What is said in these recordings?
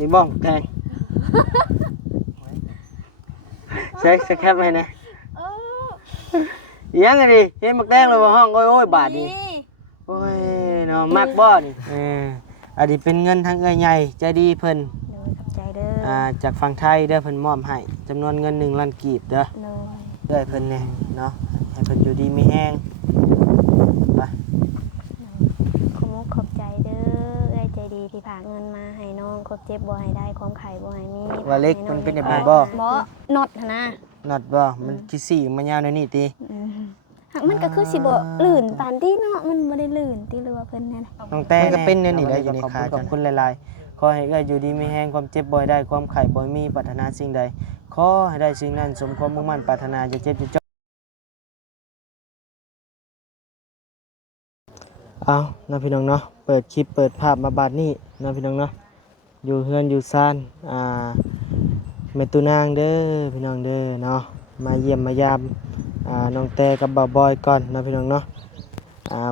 นี่บ้องแกงใช้แคปให้นะยังไงดิเห็นมักแดงเลยว่าห้องโอ้ยบาทนี่โอ้ยเนาะมักบ่นี่อันนี้เป็นเงินทางเอ้ยใหญ่ใจดีเพิ่นขอบใจเด้อจากฝั่งไทยเด้อเพิ่นมอบให้จำนวนเงิน1 ล้านกีบเด้อเด้อเพิ่นเนี่ยเนาะให้เพิ่นอยู่ดีมีแห้งไปขอบใจเด้อเอ้ยใจดีที่ฝากเงินมาให้น้องครบเจ็บบ่ให้ได้ความไข่บ่ให้มีว่าเล็กมันเป็นแบบบ่น็อตนะน็อตบ่มันที่สี่มันยาวในนี่ติมันก็คือสิบ่ลื่นปานที่เนาะมันบ่ได้ลื่นที่หรือว่าเพิ่นนั่นน้องแต่ก็เป็นเนี่ยนี่ได้อยู่ในขาขอบคุณหลายๆขอให้เอ้ยอยู่ดีมีแห้งความเจ็บบ่ได้ความไข้บ่มีปรารถนาสิ่งใดขอให้ได้สิ่งนั้นสมความมุ่งมั่นปรารถนาอย่าเจ็บอย่าจ้อเอานะพี่น้องเนาะเปิดคลิปเปิดภาพมาบาดนี้นะพี่น้องเนาะอยู่เฮือนอยู่ซ่านแม่ตูนางเด้อพี่น้องเด้อเนาะมาเยี่ยมมายามน้องแต่กับบ่าวบอยก่อนนะพี่น้องเนาะ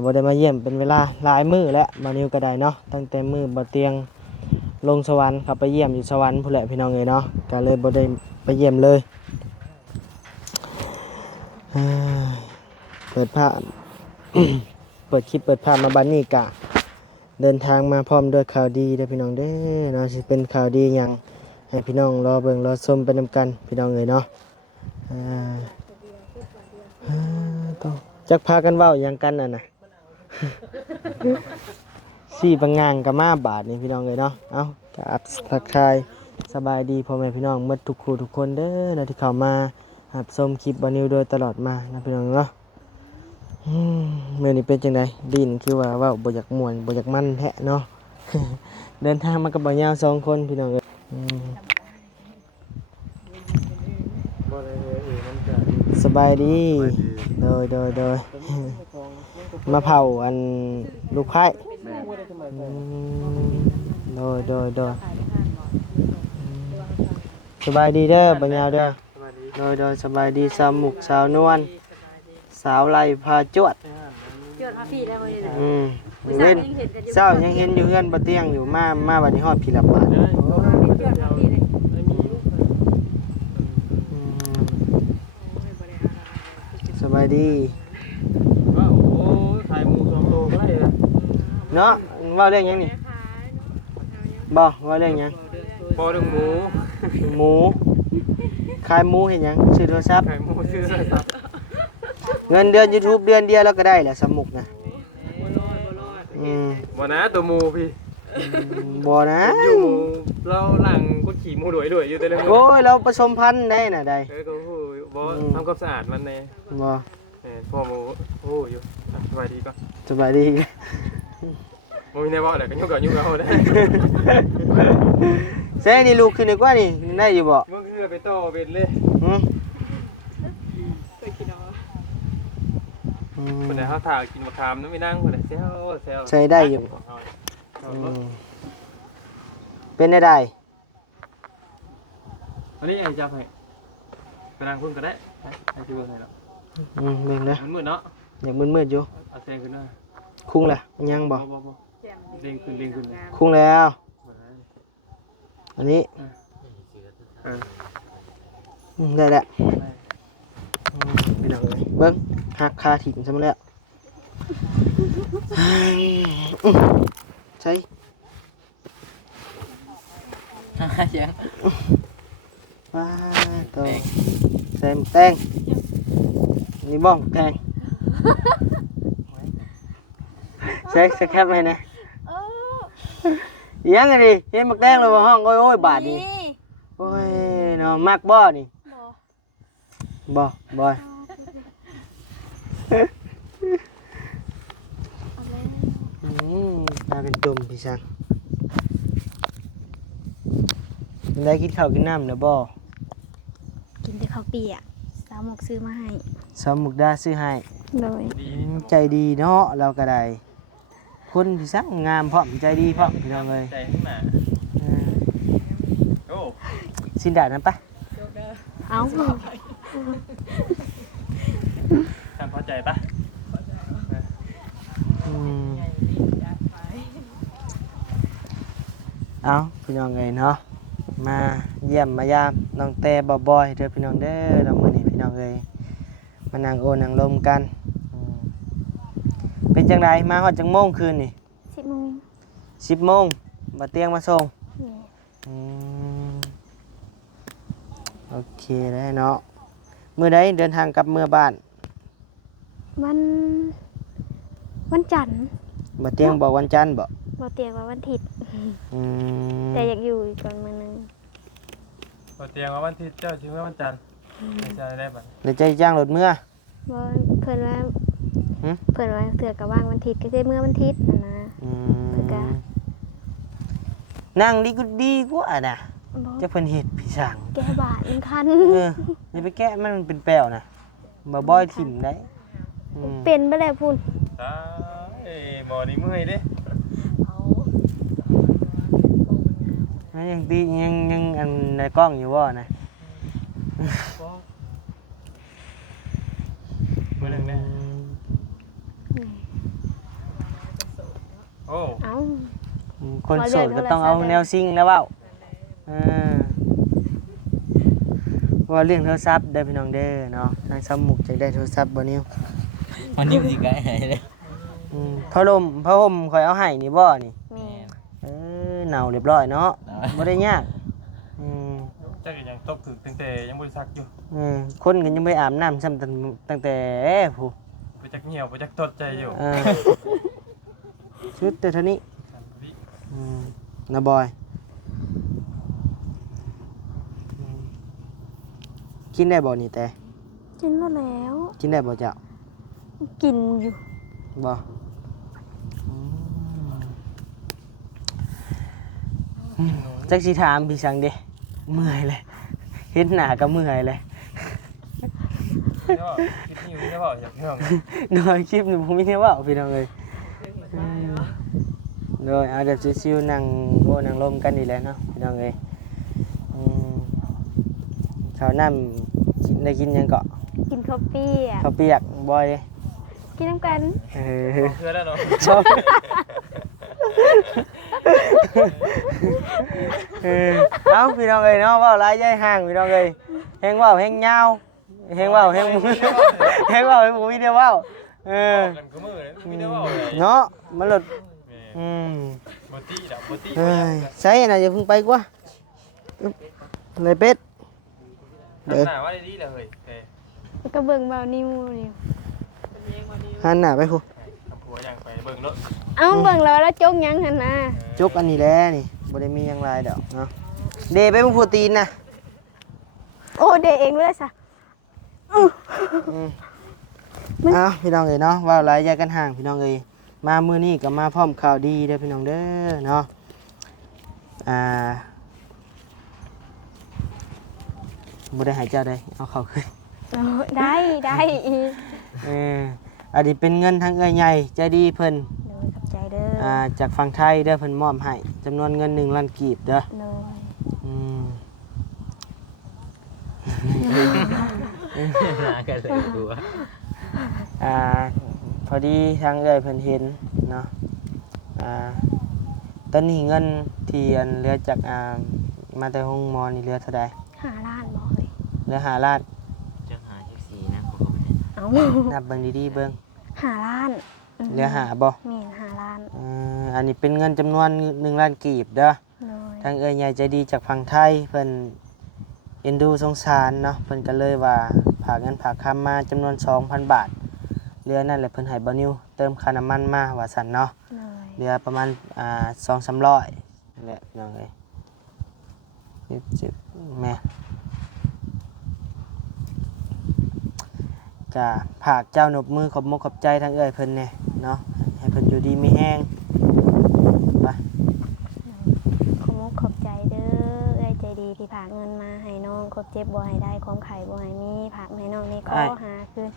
บ่ได้มาเยี่ยมเป็นเวลาหลายมื้อแล้วมานิ้วก็ได้เนาะตั้งแต่มื้อบ่เตียงลงสวรรค์ครับไปเยี่ยมอยู่สวรรค์พุ่นแหละพี่น้องเอ้ยเนาะก็เลยบ่ได้ไปเยี่ยมเลยเปิดภาพ เปิดคลิปเปิดภาพมาบัดนี้กะเดินทางมาพร้อมด้วยข่าวดีเด้อพี่น้องเด้อเนาะสิเป็นข่าวดีหยังให้พี่น้องรอเบิ่งรอชมไปนำกันพี่น้องเอ้ยเนาะต้องจักพากันเว้าหยังกันน่ะ สี่ปังงางกับมาบาทนี่พี่น้องเอ้ยเนาะเอากับทักทายสบายดีพ่อแม่พี่น้องหมดทุกคู่ทุกคนเด้อนะที่เข้ามารับชมคลิปบ่นิวโดยตลอดมานะพี่น้องเนาะเมื่อนี้เป็นจังไดดินคือว่าบ่อยากม่วนบ่อยากมันแท้เนาะ เดินทางมากับบ่ยาว2 คนพี่น้องเอ้ยสบายดีโดย มาเผาอันลูกไผ่โดยสบายดีเด้อบ่ยาวเด้อโดยสบายดีสาวหมุกสาวนวลสาวไล่พาจวดมาพี่ได้บ่ได้เว้นเช้ายังเห็นอยู่เฮือนบ่เตียงอยู่มาบัดนี้ฮอดพี่ละบาทสบายดีเนาะว่าเรื่องยังนี่บ่ว่าเรื่องยังบ่เรื่องหมูขายหมูเห็นยังซื้อโทรศัพท์ขายหมูซื้อโทรศัพท์เงินเดือน YouTube เดือนเดียวแล้วก็ได้แหละสมุกนะบ่นะตัวหมูพี่บ่นะอยู่เราหลังก็ขี่หมูด้วยอยู่แต่ละมื้อโอ้ยเราผสมพันธุ์ได้น่ะได้ก็บ่ทำความสะอาดมันแน่บ่พ่อหมูโอ้อยู่สบายดีป่ะสบายดีบ่มีแน่บ่แหละก็ยุ่งเอาได้เซ่นี่ลูกขึ้นดีกว่านี่ได้อยู่บ่มึงคือไปต่อเป็นเลยเคยกินเอาคนไหนเฮาถ่ากินมะขามนั้นไม่นั่งคนไหนแซวใช้ได้อยู่เป็นได้อันนี้ไอ้จับให้ไปนั่งพุ่นก็ได้ให้ที่เบิ่งให้แล้วเบิ่งเด้อมันมืดเนาะอยากมืดอยู่เอาแซงขึ้นหน้าคุ้งล่ะยังบ่เด้งขึ้นคุ้งแล้วอันนี้ได้แล้วพี่น้องเลยเบิ้งหักคาถิ่นซะมาแล้วใช่ว้าตัวแซมแตงนี่บ้องแกงใช้แคปให้นะยังไงดิเห็นมักแดงเลยว่าห้องโอ้ยบาทนี่โอ้ยเนาะมักบ่นี่บ่ตาเป็นตุ่มพี่ช่างได้กินข้าวกินน้ำนะบ่กินแต่ข้าวเปียกสาวหมกซื้อมาให้สาวหมกได้ซื้อให้โดยใจดีเนาะเราก็ได้คนพี่ช่างงามพร้อมใจดีพร้อมพี่น้องเลยใจขึ้นมาโอ้สินดานั่นปะเอาทำเข้าใจปะ เอาพี่น้องเอ้ยเนาะมาเยี่ยมมายามน้องแต่บ่บ่อยเด้อพี่น้องเด้อเรามื้อนี้พี่น้องเอ้ยมานั่งโอ้นั่งลมกันเป็นจังไดมาฮอดจังโมงคืนนี่ 10 โมง 10โมงบ่เตียงมาส่ง แม่ อืมโอเคได้เนาะมื้อใดเดินทางกลับเมื่อบ้าน วันจันทร์ บ่เตียงบอกวันจันทร์บ่ บ่เตียงว่าวันอาทิตย์ อืม แต่อยากอยู่อีกก่อนมื้อนึง พอเตียงว่าวันที่เจ้าชื่อว่าวันจันทร์ไม่ใช่ได้บัด เดี๋ยวจะจ้างรถเมื่อ บ่เพิ่นว่า หึ เพิ่นว่าเสือก็ว่างวันอาทิตย์ก็ได้เมื่อวันอาทิตย์นั่นนะ อื เพิ่นก็ มนั่งดีก็ดีกว่าน่ะ บ่ จะเพิ่นเฮ็ดพี่ช่าง แก้บาทมันคัน อย่าไปแกะมันเป็นแป้วนะบ่บ่อยถิ่มได้อืม เป็นไปแล้วพุ่น ตายหมอนี่เมื่อยเด้ แล้วยังตียังอันในกล้องอยู่บ่นะ มื้อนึงเด้โอ้ เอ้า คนโสดก็ต้องเอาแนวซิงแล้วเว้าเออว่าเรื่องโทรศัพท์เด้อพี่น้องเด้อเนาะทางสมุกจะได้โทรศัพท์บ่นิว มันนิ่มสิไกลหายเลย พัดลมข่อยเอาให้นี่บ่นี่ แม่ เน่าเรียบร้อยเนาะบ่ได้ยากอืม จักยังตกถึกตั้งแต่ยังบ่ได้ซักอยู่ คนก็ยังไม่อาบน้ำซ้ำตั้งแต่ผู้ ไปจักเหี่ยวไปจักตดใจอยู่ ชุดแต่เท่านี้นะบอยกินได้บ่นี่แต่ กินแล้วแล้ว กินได้บ่เจ้า กินอยู่ บ่จักสิถามพี่สังเด้เมื่อยเลยเห็นหน้าก็เมื่อยเลย เนาะคิดนี่อยู่ได้บ่อยากเรื่อง โดยคลิปนี่ผมมีแนวเว้าพี่น้องเอ้ยโดยเอาเดี๋ยวชิวๆนั่งโอ้นั่งลมกันนี่แหละเนาะพี่น้องเอ้ยข้าวน้ำได้กินหยังเกาะ กินข้าวเปียก ข้าวเปียกบอย กินน้ำกัน เออ เพื่อแล้วเนาะ ชอบเอ้าพี่น้องเอ้ยเนาะเว้าหลายใหญ่ห่างพี่น้องเอ้ยแฮงเว้าแฮงยาวแฮงเว้าแฮงแฮงเว้าให้ผมมีเดียวเว้ากันก็มือเลยมีได้บ่เลย เนาะมันหลุด บ่ตีดอกบ่ตี เอ้ยใช่น่ะอย่าเพิ่งไปกว่าเลยเป็ด หน้าว่าได้ดีเลยเฮ้ยแต่ ก็เบิ่งเบานิ้วนี่ หันหน้าไปคุ ทำผัวอย่างไปเบิ่งรถ เอ้าเบิ่งแล้วจกหยังหั่นน่ะ จกอันนี้แหละนี่บ่ได้มีหยังหลายดอกเนาะเดไปเบิ่งโปรตีนนะ โอ้เดเองเลยซะ อ้าวพี่น้องเอ้ยเนาะว่าหลายใจกันห่างพี่น้องเอ้ยมามื้อนี้ก็มาพร้อมข่าวดีเด้อพี่น้องเด้อเนาะบ่ได้ให้เจ้าได้เอาเข้าคืน ได้อีก อันนี้เป็นเงินทางเอ้ยใหญ่ใจดีเพิ่น โดยขอบใจเด้อ จากฝั่งไทยเด้อเพิ่นมอบให้จำนวนเงิน1ล้านกีบเด้อ โดย อืม หากันเลยดูว่า พอดีทางเอ้ยเพิ่นเห็นเนาะตอนนี้เงินที่อันเหลือจากมาแต่ห้องหมอนี่เหลือเท่าใด 5 ล้านบ่เฮ้ย เหลือ5ล้าน จะหาแท็กซี่นะเขาไม่ได้ เอ้า นับเบิ่งดีๆเบิ่ง 5 ล้าน เหลือ5บ่ แม่น5 ล้าน อันนี้เป็นเงินจำนวน1ล้านกีบเด้อ โดย ทางเอ้ยใหญ่ใจดีจากฝั่งไทยเพิ่นเอ็นดูสงสารเนาะเพิ่นก็เลยว่าฝากเงินฝากคำมาจำนวน 2,000 บาทเหลือนั่นแหละเพิ่นให้บ่นิวเติมค่าน้ำมันมาว่าซั่นเนาะ โดย เหลือประมาณ2-300นั่นแหละน้องเอ้ยแม่ก็ผากเจ้าหนบมือขอบมกขอบใจทางเอ้ยเพิ่นแน่เนาะให้เพิ่นอยู่ดีมีแห้งไป ขอมกขอบใจเด้อเอ้ยใจดีที่ฝากเงินมาให้น้องครบเจ็บบ่ให้ได้ความไข่บ่ให้มีฝากให้น้องนี่ขอหาคืน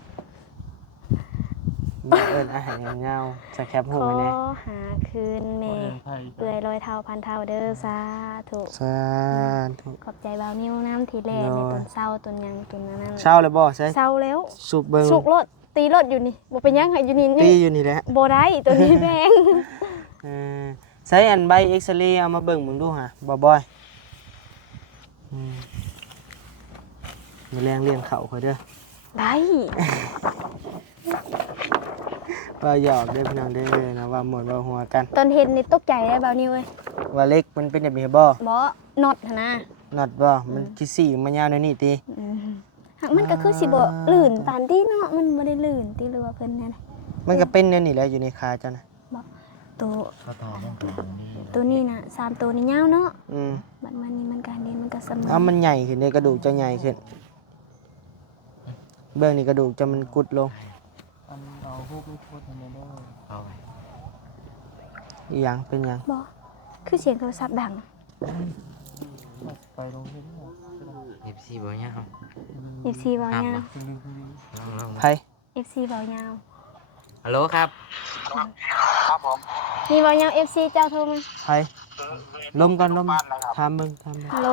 เอิ้นอาหารเงาๆจะแคป ข หู อ ไว้แน่ หาคืนแม่เปื่อยร้อยเท่าพันเท่าเด้อสาธุ สาธุ ขอบใจบ่าวนิ้วน้ำทีแรกในต้นเศร้าต้นหยังต้นนั้น เช้าเลยบ่ใช่ เศร้าแล้ว สุกเบิ่ง สุกรถตีรถอยู่นี่บ่เป็นหยังให้อยู่นี่ ตี นี่ อยู่นี่แหละ บ่ได้ตัวนี้แพง เออ ใช้อันใบเอ็กซเรย์เอามาเบิ่งมึงดูฮะบอยมีแรงเลี้ยงเขาค่อยเด้อ ได้ ว่าหยอกเด้อพี่น้องเด้อนะว่าหมดว่าหัวกัน ตอนเห็นนี่ตกใจได้เบานิวเว้ย ว่าเล็กมันเป็นแบบนี้บ่ บ่น็อตหั่นนะ นัดบ่มันคิดสี่มันยาวในนี่ติ หากมันก็คือสิบ่ลื่นปานที่เนาะมันบ่ได้ลื่นที่หรือว่าเพิ่นนั่นน่ะ มันก็เป็นแนวนี้แหละอยู่ในขาเจ้านะ ตัว เขาต่อเรื่องของนี่ ตัวนี้น่ะ3ตัวนี่ยาวเนาะ อืม บัดมันนี่มันก็นี่มันก็เสมอ เอามันใหญ่ขึ้นในกระดูกจะใหญ่ขึ้นเบื้องนี้กระดูกจะมันกุดลง เอาพวกลูกโคตรทำไมได้ เอาไป อีหยังเป็นหยัง บ่คือเสียงโทรศัพท์ดัง ไปลงที่นี่ FC บ่เนี่ยครับ FC เบายาว ลอง ไผ FC เบายาว ฮัลโหลครับ มีเบายาว FC เจ้าโทรมา ไผลมก่อนลมถามมึง ฮัลโหล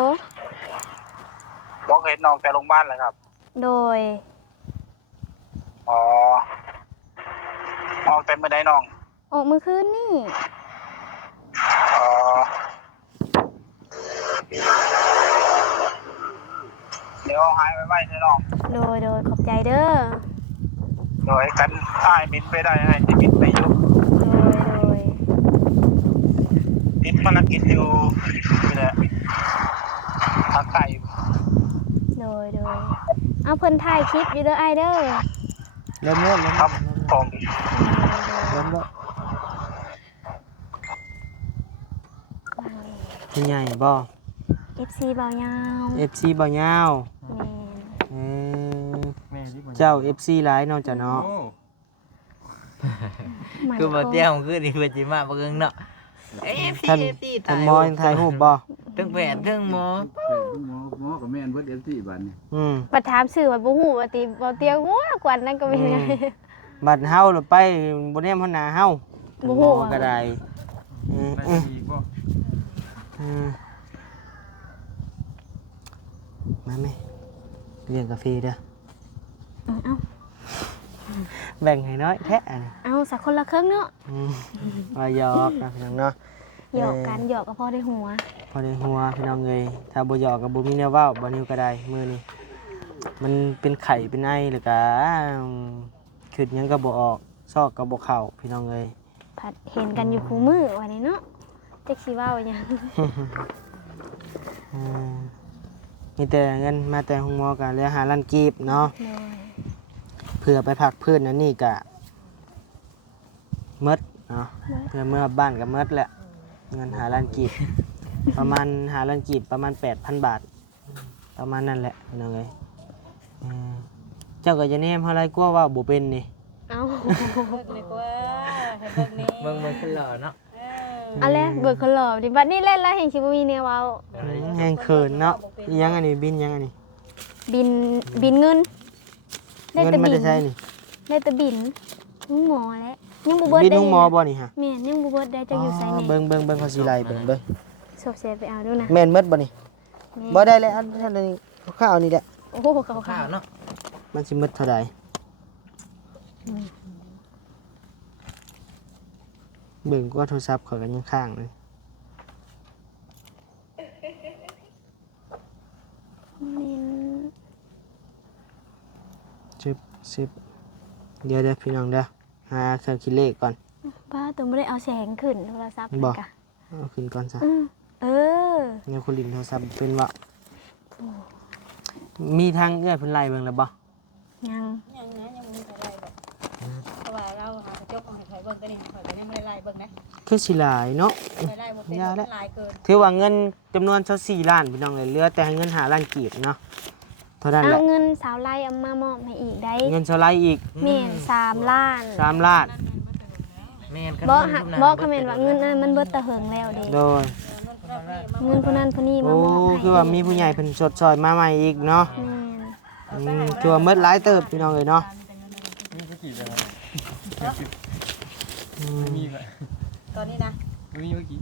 บอกเห็นน้องแต่โรงพยาบาลเลยครับ โดย อ๋อน้องเต็มไปได้น้อง ออกมื้อคืนนี่ อ๋อเดี๋ยวหายไปเลยน้อง โดยขอบใจเด้อ โดยกันอ้ายบินไปได้ให้ที่บินไปอยู่ โดย ติดภารกิจอยู่นี่แหละทางไก่ โดยเอาเพิ่นถ่ายคลิปอยู่เด้อไอเด้อ เริ่มแล้ว ครับผม เริ่มแล้วเป็นใหญ่บ่ FC เบายาว FC บ่ยาว แม่น เออ แม่ที่บ่ เจ้า FC หลายเนาะจ้ะเนาะ หมาย คือบ่ ความ เตี้ยมคือนี่เพิ่นสิมาบ่เกิงเนาะ FC ท่าน FC ท่านหมอยังถ่ายรูปบ่ ทั้งแพทย์ทั้งหมอ หมอกับแม่นเบิดเอฟซีบัดนี้ ประถามสื่อว่าบ่ฮู้ว่าติบ่เตียงงัวกว่านั้นก็เป็นไง บัดเฮาหรือไปบ่แนมเฮาหน้าเฮา บ่ฮู้ หมอก็ได้เออ ไปอีกบ่ มาไหมเลี้ยงกาแฟเด้อ เอา แบ่งให้น้อยแท้อันนี้ เอาสักคนละครึ่งเนาะ ว่าหยอกนะพี่น้องเนาะ หยอกกันหยอกก็พอได้หัว พอได้หัวพี่น้องเอ้ยถ้าบ่หยอกก็บ่มีแนวเว้าบ่นิ้วก็ได้มื้อนี้มันเป็นไข้เป็นไอแล้วก็คิดหยังก็บ่ออกซอกก็บ่เข้าพี่น้องเอ้ย ผัดเห็นกันอยู่คู่มือวันนี้เนาะจักสิเว้าหยัง มีแต่เงินมาแต่ห้องหมอกันเหลือ5ล้านกีบเนาะ โดย เพื่อไปพักพื้นนั่นนี่ก็หมดเนาะเพื่อเมื่อบ้านก็หมดแหละเงิน5ล้านกีบ ประมาณ5ล้านกีบประมาณ 8,000 บาท ประมาณนั้นแหละพี่น้องเอ้ยเจ้าก็จะแนมเฮาไรกลัวว่าบ่เป็นนี่ เอา เบิ่งขึ้นหล่อเนาะ เอาแล้วเบิกคนหล่อดิบัดนี้เล่นแล้วเห็นสิบ่มีแนวเว้า แห้งเขินเนาะอิหยังอันนี้บินหยังอันนี้ บินเงินได้ เงิน แต่ มัน บิ จะ น ใช่นี่ ได้แต่บินลุงหมอแล้วยังบ่เบิด บิน ได้ น้องหมอบ่นี่ฮะ แม่นยังบ่เบิดได้จะอยู่ไสนี่ เบิ่งเขาสิไล่เบิ่ง สบเสียไปเอาดูนะ แม่นหมดบ่นี่บ่ได้แล้วอันนี้ข้าวนี่แหละ โอ้โหเขา ข้าวเนาะ มันสิหมดเท่าใดเบิ่งก็โทรศัพท์เขาก็ยังค้างเลย สิบเดี๋ยวพี่น้องเด้อหาเครื่องคิดเลขก่อน ป้าตัวไม่ได้เอาแสงขึ้นโทรศัพท์ บ่ กะ เอาขึ้นก่อนซะ เออ เนี่ยคุณลินโทรศัพท์เป็นว่ามีทางเอื้อยเพิ่นไล่เบิ่งแล้วบ่ ยัง เพราะว่าเราหากระจกเอาให้ถอยเบิ่งตัวนี้ถอยไปยังไม่ได้ไล่เบิ่งนะ คือสิหลายเนาะ ไม่ไล่บ่เป็น ยาแล้ว มันหลายเกิน ถือว่าเงินจำนวน24ล้านพี่น้องเลยเหลือแต่เงิน5ล้านกีบเนาะเท่านั้นแห เอา ละ เงินสาวไล่เอามามอบให้อีกได้ เงินเท่าไรอีก เมน3 ล้าน 3ล้าน แม่น บ่หักบ่คอมเมนต์ว่าเงินนั้นมันเบิดตะเหิงแล้วเด้ โดย เงินผู้นั้นผู้นี้มา โอ้ มอบให้ คือว่ามีผู้ใหญ่เพิ่นสดซอยมาใหม่อีกเนาะ แม่น คือว่าหมดหลายเติบพี่น้องเลยเนาะ มีสักกี่เลยครับมีแบบ ตอนนี้นะ มีเมื่อกี้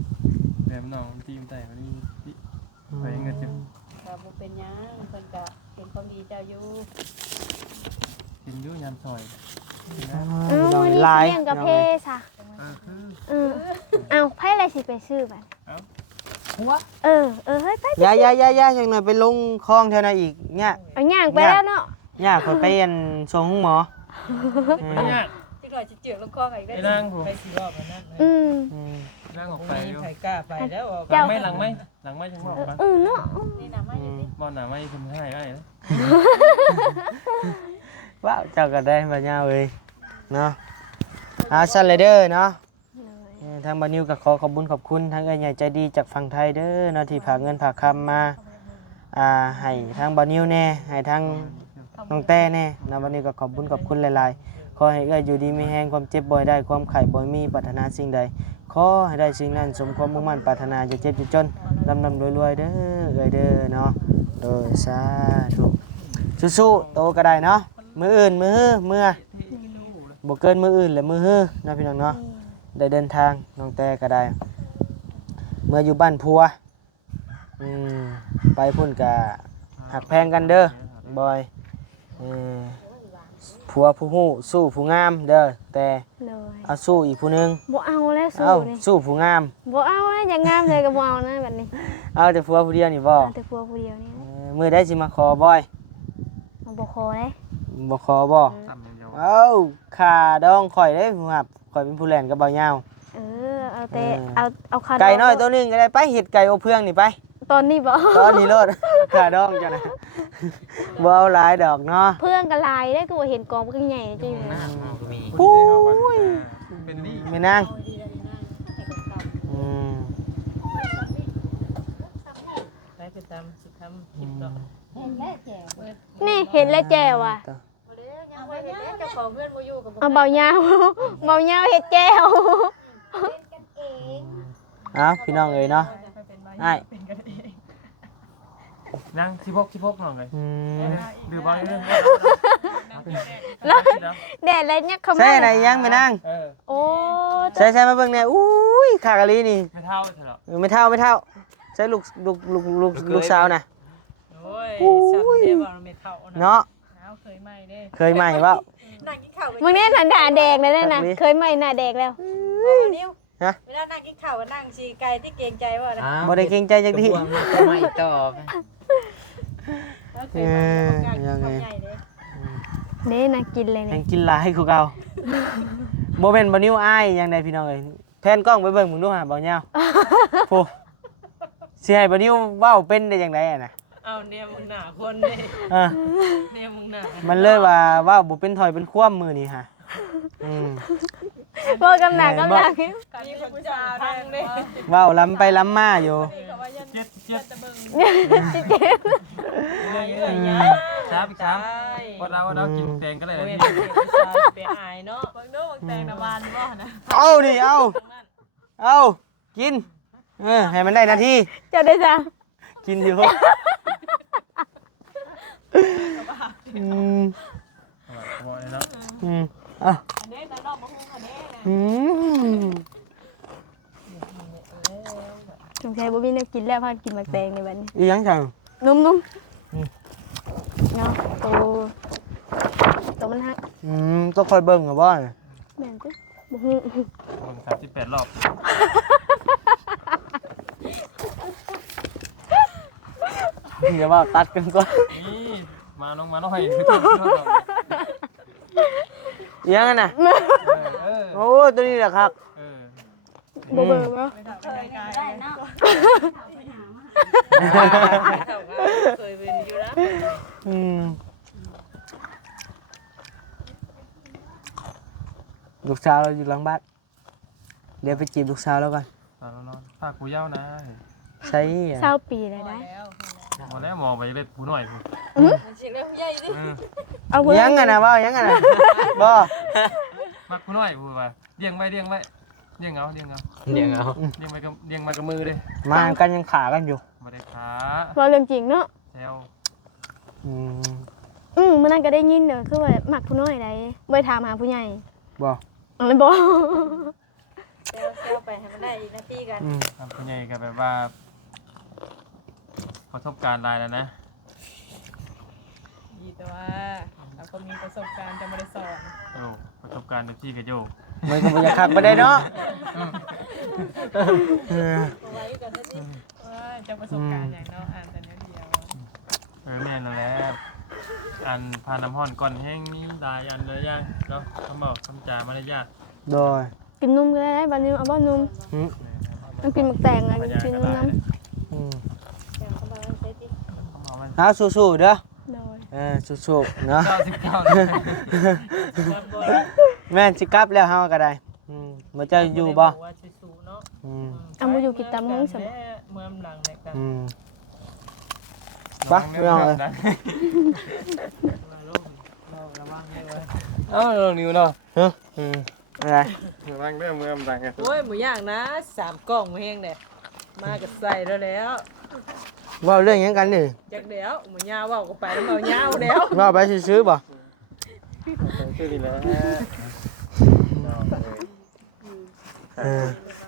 แบบน้องทีมแต่มันมีไปเงินจัง ก็บ่เป็นหยังเพิ่นก็เป็นความดีเจ้าอยู่ กินยุ่ยามซอย เอ้าวันนี้สิเลี้ยงกาแฟซะ คือ เออ เอาไผอะไรสิไปซื้อบัด หัว เออเฮ้ยไป อย่าอย่างหน่อยไปลงคลองเท่านั้นอีกเนี่ย เอาย่างไปแล้วเนาะ ยากไปอันส่งห้องหมอ ไม่ยาก จิกหน่อยจะเจือกลงคอให้ได้ ไอ้นางผม ไปสิรอบอันนั้น อืม นางออก ไป ไปอยู่ ไผกล้าไปแล้ว หลังไม่จังบอกปะ เนาะ นี่น่ะมาอยู่ดิ บ่หนาไม่คุณให้ได้นะ ว้าวเจ้าก็ได้บ่ยาวเอ้ยเนาะซันไรเดอร์เนาะทางบานิวก็ขอขอบคุญขอบคุณทางเอ้ยใหญ่ใจดีจากฝั่งไทยเด้อเนาะที่ฝากเงินฝากคำมาให้ทางบานิวแน่ให้ทางน้องแต้แน่เนาะบานิวก็ขอบคุญขอบคุณหลายๆขอให้เอ้ยอยู่ดีมีแฮงความเจ็บบ่อยได้ความไข้บ่มีปรารถนาสิ่งใดขอให้ได้สิ่งนั้นสมความมุ่งมั่นปรารถนาอย่าเจ็บอย่าจนร่ำรวยๆเด้อเอ้ยเด้อเนาะโดยสาธุสู้ๆโตก็ได้เนาะมื้ออื่นมื้อบ่เกินมื้ออื่นและมื้อฮื้อนะพี่น้องเนาะได้เดินทางน้องแต่ก็ได้เมื่ออยู่บ้านพัวไปพุ่นก็หักแพงกันเด้อบอยผัวผู้ฮู้สู้ผู้งามเด้อแต่ เลย เอาสู้อีกผู้หนึง บ่เอาแล้วสู้ เอา นี่ สู้ผู้งาม บ่เอาแล้วอย่างงามเลยก็บ่เอานะบัดนี้ เอาแต่ผัวผู้เดียวนี่บ่ เอาแต่ผัวผู้เดียวนี่ มื้อใดสิมาขอบอย เอาบ่ขอเลย บ่ขอบ่ ซ้ำอย่างเดียว เอาค่าดองข่อยเด้ผู้หับข่อยเป็นผู้แล่นกับเบาเหยาว เอาแต่เอาคา ไก่น้อยตัวหนึงก็ได้ไปเฮ็ดไก่อบเพื่องนี่ไป ตอนนี้บ่ ตอนนี้โลด ค่าดองจ้ะนะบ่เอาหลายดอกเนาะ เพื่อนก็หลายได้ก็บ่เห็นกองมันใหญ่จริง น้ำมันก็มี โอ้ย เป็นลี่ แม่นางอืม ไปไปตามสิทำคลิปต่อ นี่เห็นแล้วแจ่วอ่ะ ยังบ่เห็นเจ้าของเพื่อนบ่อยู่กับบ่ เอาเบายาว เบายาวเห็ดแก้ว เอาพี่น้องเอ้ยเนาะอ้าย นางที่พกหน่อยเลย อืม ดื้อบ่เรื่อง แล้วแดดแล้วเนี่ยเขา ใช่ไหนยังแม่นาง โอ้ ใช่มาเบิ่งแน่อุ้ยขากะลีนี่ ไม่เท่าเถอะ ไม่เท่าใช่ลูกสาวน่ะ โอ้ยสับเด้ว่าไม่เท่านะ เนาะ เอาเคยใหม่เด้ เคยใหม่เปล่า นั่งกินข้าว มึงเนี่ยหน้าแดงเลยนะเคยไหมหน้าแดงแล้ว นิ้ว ฮะ เวลานั่งกินข้าวก็นั่งสิไก่ที่เกรงใจว่านะ บ่ได้เกรงใจจักที ไม่ต่อ เคยมาแล้วก็การข้าวใหญ่เลย เด้น่ากินเลย ยั นี่ งกินหลายคือเก่าบ่เป็นบ่นิ้วอ้ายยังไดพี่น้องเอ้ยแพนกล้องไปเบิ่งมึงดูหาเบาเหยาวโหสิให้บ่นิ้วเว้าเป็นได้จังไดอะน่ะ เอาเนี่ยมึงหน้าคนเด้ อ่ะ เนี่ยมึงหน้า มันเลยว่าเว้าบ่เป็นถอยเป็นคว่ำมื้อนี้ฮะพอกำหนัก มีผู้ชายพังเด้ เว้าล้ำไปล้ำมาอยู่ เจ็ด ครับครับ ว่าเรากินแตงก็ได้ โอ้ย เลย ไปอายเนาะ เบิ่งดูแตงน้ำมันบ่นะ เอาดิเอากินให้มันได้นาที เจ้าได้จ้ะ กินอยู่อืม บ่เลยเนาะ อ่ะ อันนี้แต่นอกบ่ฮู้อันนี้นะ อืม สงสัยบ่มีแนวกินแล้วพากินหมักแตงในบัดนี้ อีหยังจัง นุ่มๆเนาะตัวมันฮัก ต้องคอยเบิ่งเหรอบ่เนี่ย แม่นติบ่ฮู้ คน38รอบ เดี๋ยวว่าตัดกันก่อน นี่มาน้องมาหน่อย อีหยังกันน่ะโอ้ตัวนี้แหละครับ บ่เบิ่งบ่ ได้เนาะ เคยเป็นอยู่แล้ว ลูกสาวเราอยู่หลังบ้านเดี๋ยวไปจีบลูกสาวแล้วก่อน นอนฝากกูเย้านะ ใช่ 20ปีเลยได้ หมอแล้วมองไปเลยกูหน่อย มันสิเรียกผู้ใหญ่ดิ เอา อีหยังกันน่ะบ่อีหยังกันน่ะบ่ มากูหน่อยกูว่าเลี้ยงไว้เลี้ยงเอา เดี๋ยวเอา เลี้ยงไว้กับมือเลย มากันยังขากันอยู่ บ่ได้ขา บ่เรื่องจริงเนาะ แซว มื้อนั้นก็ได้ยินเด้อคือว่ามักผู้น้อยได้บ่ถามหาผู้ใหญ่ บ่ อะไรบ่ เซลไปให้มันได้อีกนาทีกัน ทำคุณใหญ่กับแบบว่าประสบการณ์หลายแล้วนะ ดีแต่ว่าเราก็มีประสบการณ์จะไม่ได้สอน โอ้ประสบการณ์แบบที่กระโยก มันก็บ่อยากคักบ่ได้เนาะเออ จะประสบการณ์อย่างเนาะอ่านแต่เนี้ยเดียว แม่นแล้วแหละอันพาน้ำห้อนก่อนแห้งนี่ได้อันเลยย่างเนาะคำบอกคำจามารยาท โดย กินนมก็ได้บัดนี้เอาบ่นม อืม มันกินหมึกแตงไงกินนมน้ อืม แต่เขาบอกว่าใช้ที่ เอามัน เอาสู้ๆเด้อ ำโดย สู้ๆเนาะ 99เลย แม่นสิกลับแล้วเฮาก็ได้บ่เจ้าอยู่บ่ ว่าสิสู้เนาะ เอามาอยู่กินตามมุ้งสม เมืองหลังเนี่ยกัน ไปไม่เอาเลย เอ้าเรานิ้วเนาะ ฮะอะไร ระวังเด้อมือมันดังไง โอ้ยหมูย่างนะ3กล่องมาเฮงเด้มาก็ใส่แล้ว ว่าเรื่องหยังกันนี่ จักเดี๋ยวหมูย่าเว้าก็ไปแล้วเมายาวแล้ว ว่าไปซื้อๆบ่ ชื่อดีแล้ว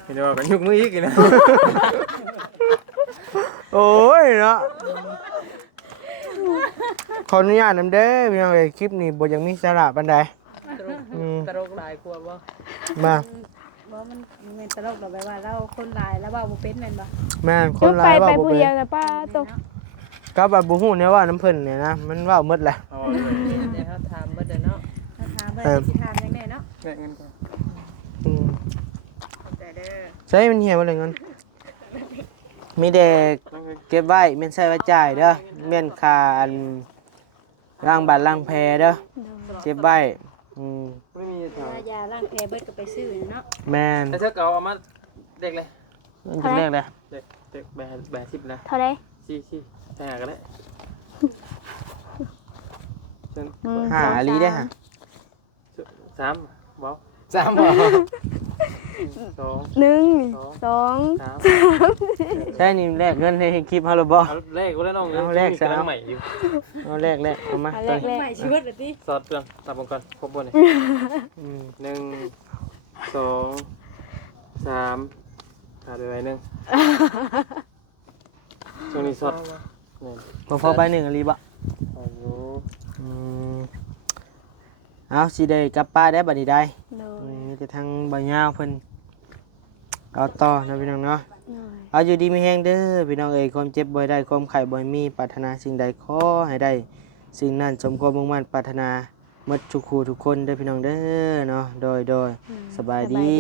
พี่น้องก็ยกมืออีกนะ โอ้ยเนาะขออนุญาตนำเด้อพี่น้องเอ้ยคลิปนี้บ่ยังมีสาระปานใด ตลกหลายกว่าบ่ มา ว่ามันเป็นตลกเราแบบว่าเราคนหลายแล้วว่าบ่เป็นแม่นบ่ แม่นค จุ๊ น บ ห ไป ลายว่า ไป บ่ ผู้ เป็น เดียวแต่ป้าตก ก็แบบบ่ฮู้แน่ว่าน้ำเพิ่นเนี่ยนะมันเว้าหมดแหละ เอาเลย เดี๋ยวเขาถามเบ่เด้อเนาะ ถ้าถามว่าสิถามยังไงเนาะ แบ่งเงินก่อน อืม แต่เด้อ ใช้มันเหี่ยวบ่เลยเงินมีแต่เก็บไว้แม่นใช้ไว้จ่ายเด้อแม่นค่าอันล้างบ้านล้างแพเด้อเก็บไว้ไม่มีถาม ยาล้างแผลเบิดก็ไปซื้อเนาะ แม่น แต่ถ้าเอามาเด็กเลย มันจะเรียกอะไร เด็กแบะ10นะ เท่าไร ชี้ใช่หากันแล้วเชิญ หาลีได้ฮะ 3บ่3บ่2 หนึ่ง 2 สอง 3 ใช่นี่แลกเงินให้คลิปเฮาหรือบ่ เอาแรกก็แล้วน้อง เอาแรกซะ กำลังใหม่อยู่ เอาแลกเอามา อันแรก ใหม่ชีวิตเลยติ สอดเปลืองตับบงก่อนครบบนเลย อืม 1 2 3ขาดไป1ช่วงนี้สอดนี่ บ่พอไปหนึ่งอะลีบ่ อายุ อืมเอาสิได้กลับป้านได้บัดนี้ได้ โดย มีแต่ทางบ่ยาวเพิ่นเอาต่อนะพี่น้องเนาะ โดย เอาอยู่ดีมีแฮงเด้อพี่น้องเอ้ยความเจ็บบ่ได้ความไข้บ่มีปรารถนาสิ่งใดขอให้ได้สิ่งนั้นสมความมุ่งมั่นปรารถนาหมดทุกคู่ทุกคนเด้อพี่น้องเด้อเนาะโดยสบายดี สบายดี